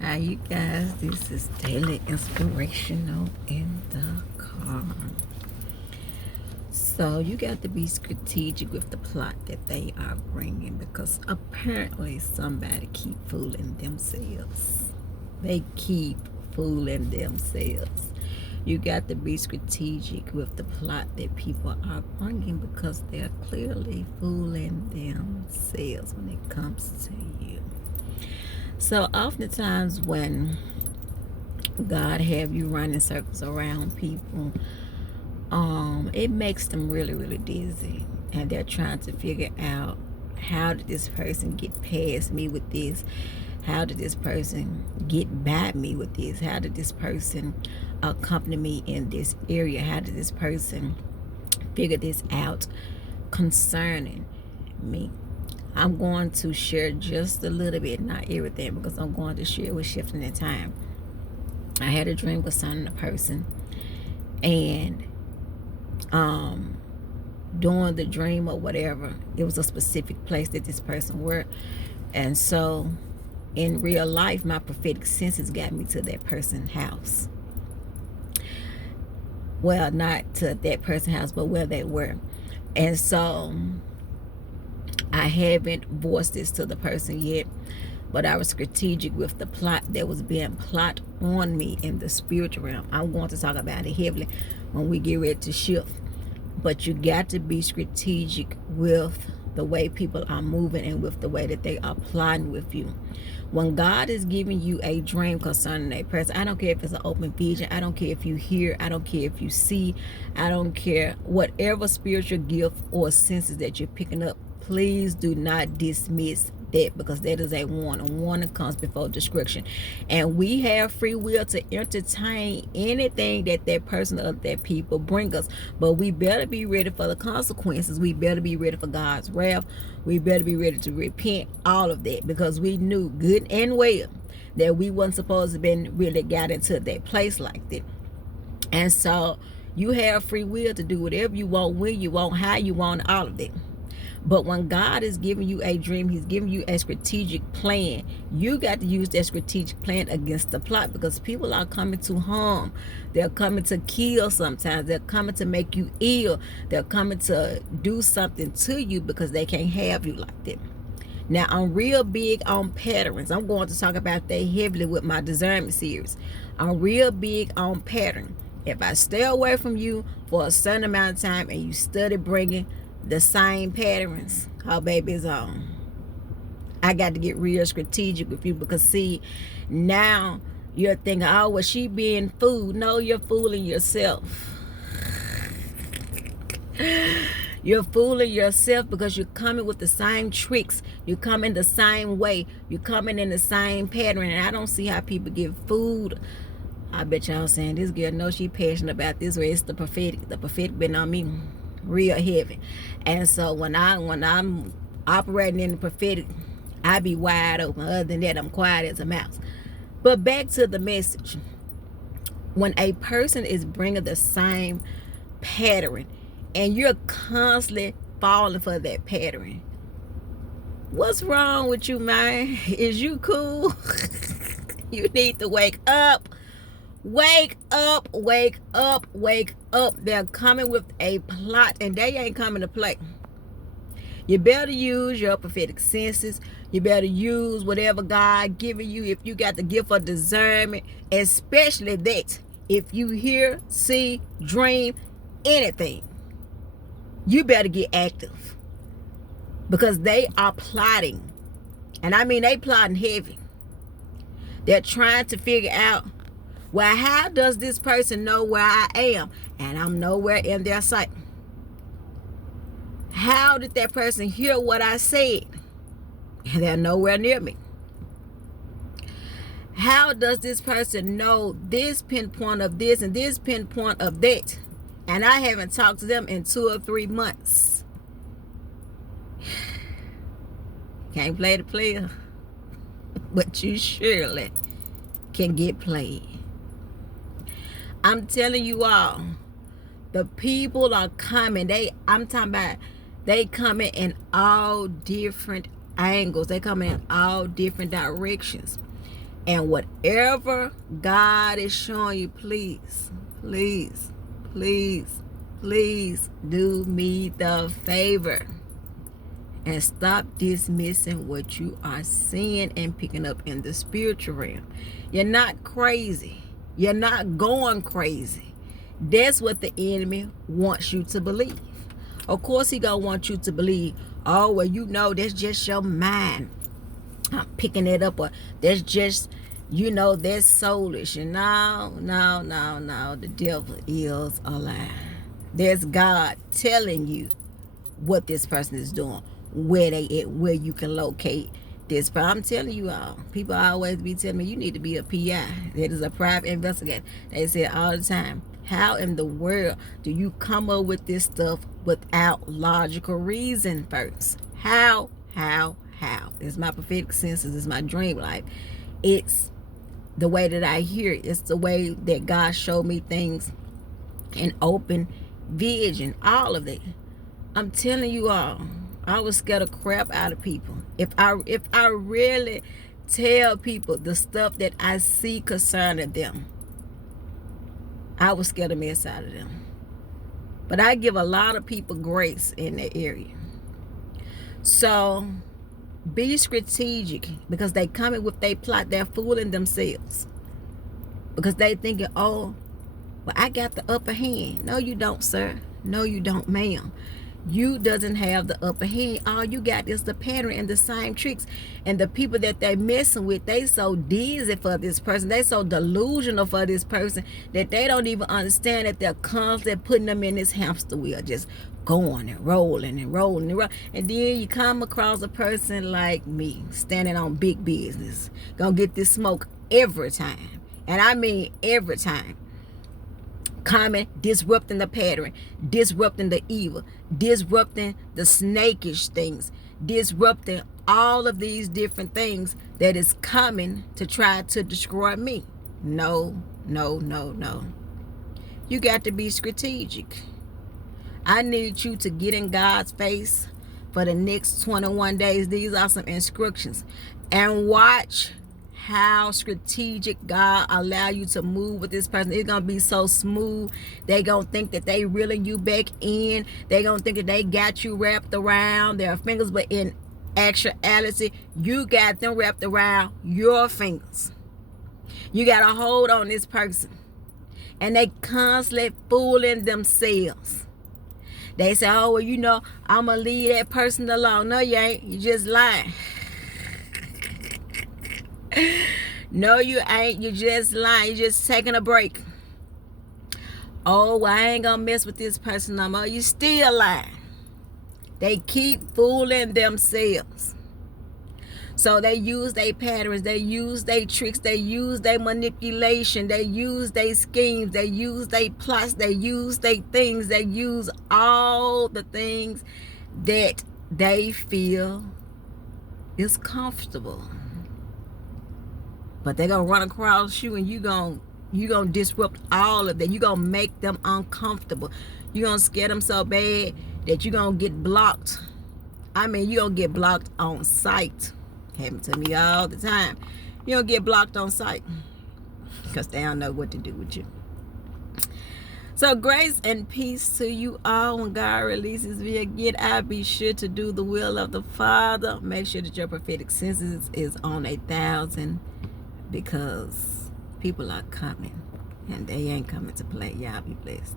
Hi, you guys. This is Daily Inspirational in the car. So, you got to be strategic with the plot that they are bringing because apparently somebody keep fooling themselves. They keep fooling themselves. You got to be strategic with the plot that people are bringing because they're clearly fooling themselves when it comes to you. So oftentimes when God have you running circles around people, it makes them really, really dizzy. And they're trying to figure out, how did this person get past me with this? How did this person get by me with this? How did this person accompany me in this area? How did this person figure this out concerning me? I'm going to share just a little bit, not everything, because I'm going to share with shifting in time. I had a dream concerning a person, and during the dream or whatever, it was a specific place that this person worked. And so in real life, my prophetic senses got me to that person's house. Well, not to that person's house, but where they were. And so I haven't voiced this to the person yet, but I was strategic with the plot that was being plot on me in the spiritual realm. I'm going to talk about it heavily when we get ready to shift. But you got to be strategic with the way people are moving and with the way that they are plotting with you. When God is giving you a dream concerning a person, I don't care if it's an open vision, I don't care if you hear, I don't care if you see, I don't care whatever spiritual gift or senses that you're picking up, please do not dismiss that, because that is a warning. Warning comes before destruction, and we have free will to entertain anything that that person or that people bring us, but we better be ready for the consequences. We better be ready for God's wrath. We better be ready to repent, all of that, because we knew good and well that we wasn't supposed to been really got into that place like that. And so you have free will to do whatever you want, when you want, how you want, all of that. But when God is giving you a dream, he's giving you a strategic plan. You got to use that strategic plan against the plot, because people are coming to harm. They're coming to kill sometimes. They're coming to make you ill. They're coming to do something to you because they can't have you like that. Now, I'm real big on patterns. I'm going to talk about that heavily with my discernment series. I'm real big on pattern. If I stay away from you for a certain amount of time and you study bringing the same patterns, oh baby, it's on. I got to get real strategic with you, because see, now you're thinking, oh, well, she being fooled. No, you're fooling yourself. You're fooling yourself because you're coming with the same tricks. You're coming the same way. You're coming in the same pattern. And I don't see how people get fooled. I bet y'all saying, this girl knows she passionate about this, or it's the prophetic. The prophetic been on me real heavy. And so when I'm operating in the prophetic, I be wide open. Other than that, I'm quiet as a mouse. But back to the message. When a person is bringing the same pattern and you're constantly falling for that pattern, what's wrong with you, man? Is you cool? You need to wake up. Wake up, wake up, wake up. They're coming with a plot, and they ain't coming to play. You better use your prophetic senses. You better use whatever God giving you. If you got the gift of discernment, especially that, if you hear, see, dream, anything, you better get active, because they are plotting. And I mean, they plotting heavy. They're trying to figure out, well, how does this person know where I am? And I'm nowhere in their sight. How did that person hear what I said? And they're nowhere near me. How does this person know this pinpoint of this and this pinpoint of that? And I haven't talked to them in 2 or 3 months. Can't play the player, but you surely can get played. I'm telling you all, the people are coming. I'm talking about, they coming in all different angles. They coming in all different directions. And whatever God is showing you, please, please, please, please do me the favor and stop dismissing what you are seeing and picking up in the spiritual realm. You're not crazy. You're not going crazy. That's what the enemy wants you to believe. Of course, he gonna want you to believe, oh, well, you know, that's just your mind. I'm picking it up, or that's just, you know, that's soulish. And no. The devil is a lie. There's God telling you what this person is doing, where they at, where you can locate this. But I'm telling you all, people always be telling me you need to be a PI. That is a private investigator. They say all the time, how in the world do you come up with this stuff without logical reason first? How? It's my prophetic senses, it's my dream life. It's the way that I hear it. It's the way that God showed me things in open vision, all of it. I'm telling you all, I was scared of crap out of people. If I really tell people the stuff that I see concerning them, I was scared to mess out of them. But I give a lot of people grace in that area. So be strategic, because they coming with their plot. They're fooling themselves because they thinking, oh, well, I got the upper hand. No, you don't, sir. No, you don't, ma'am. You doesn't have the upper hand. All you got is the pattern and the same tricks. And the people that they messing with, they so dizzy for this person. They so delusional for this person that they don't even understand that they're constantly putting them in this hamster wheel, just going and rolling and rolling and rolling. And then you come across a person like me, standing on big business, gonna get this smoke every time. And I mean every time. Coming, disrupting the pattern, disrupting the evil, disrupting the snakish things, disrupting all of these different things that is coming to try to destroy me. No. You got to be strategic. I need you to get in God's face for the next 21 days. These are some instructions. And watch how strategic God allow you to move with this person. It's gonna be so smooth. They gonna think that they reeling you back in. They gonna think that they got you wrapped around their fingers, but in actuality, you got them wrapped around your fingers. You got a hold on this person, and they constantly fooling themselves. They say, oh, well, you know, I'm gonna leave that person alone. No, you ain't. You just lying. No, you ain't. You just lying. You just taking a break. Oh, well, I ain't gonna mess with this person no more. You still lying. They keep fooling themselves. So they use their patterns, they use their tricks, they use their manipulation, they use their schemes, they use their plots, they use their things, they use all the things that they feel is comfortable. But they're gonna run across you, and you gonna disrupt all of that. You're gonna make them uncomfortable. You're gonna scare them so bad that you're gonna get blocked. I mean, you're gonna get blocked on sight. Happens to me all the time. You're gonna get blocked on sight because they don't know what to do with you. So grace and peace to you all. When God releases me again, I'll be sure to do the will of the Father. Make sure that your prophetic senses is on 1,000, because people are coming and they ain't coming to play. Y'all be blessed.